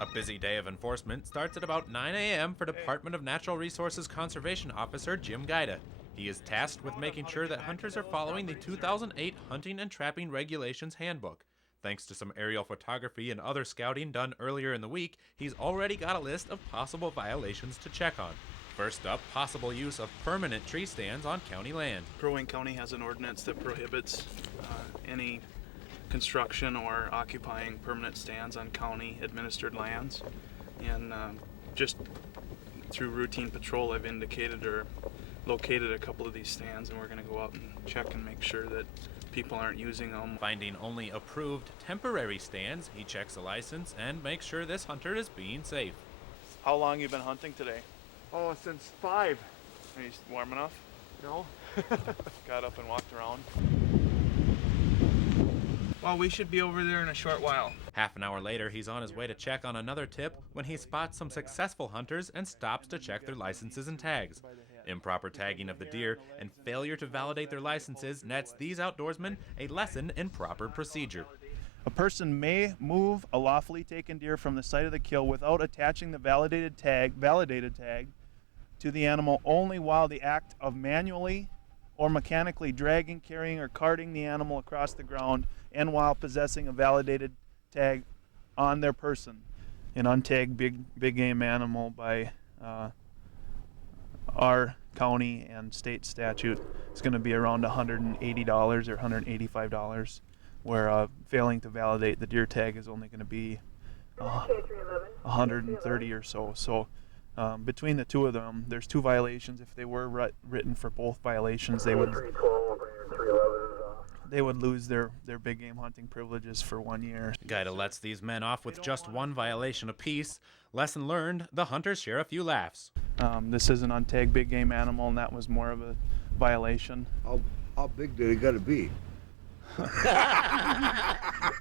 A busy day of enforcement starts at about 9 a.m. for Department of Natural Resources Conservation Officer Jim Gaida. He is tasked with making sure that hunters are following the 2008 Hunting and Trapping Regulations Handbook. Thanks to some aerial photography and other scouting done earlier in the week, he's already got a list of possible violations to check on. First up, possible use of permanent tree stands on county land. Crow Wing County has an ordinance that prohibits any construction or occupying permanent stands on county administered lands, and just through routine patrol I've indicated or located a couple of these stands, and we're going to go out and check and make sure that people aren't using them. Finding only approved temporary stands, he checks a license and makes sure this hunter is being safe. How long you been hunting today? Oh, since 5. Are you warm enough? No? Got up and walked around. Well, we should be over there in a short while. Half an hour later, he's on his way to check on another tip when he spots some successful hunters and stops to check their licenses and tags. Improper tagging of the deer and failure to validate their licenses nets these outdoorsmen a lesson in proper procedure. A person may move a lawfully taken deer from the site of the kill without attaching the validated tag to the animal only while the act of manually or mechanically dragging, carrying, or carting the animal across the ground and while possessing a validated tag on their person. An untagged big game animal by our county and state statute is going to be around $180 or $185, where failing to validate the deer tag is only going to be $130 or so. So between the two of them, there's 2 violations. If they were written for both violations, they would lose their big game hunting privileges for 1 year. Gaida lets these men off with just 1 violation apiece. Lesson learned, the hunters share a few laughs. This is an untagged big game animal, and that was more of a violation. How big did it got to be?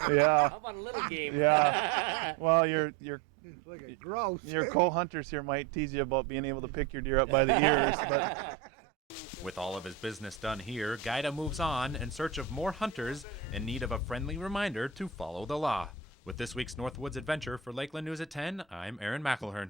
Yeah. How about a little game? Yeah. Well, your It's like a grouse. your co-hunters here might tease you about being able to pick your deer up by the ears, but With all of his business done here, Gaida moves on in search of more hunters in need of a friendly reminder to follow the law. With this week's Northwoods Adventure for Lakeland News at 10, I'm Aaron McElhern.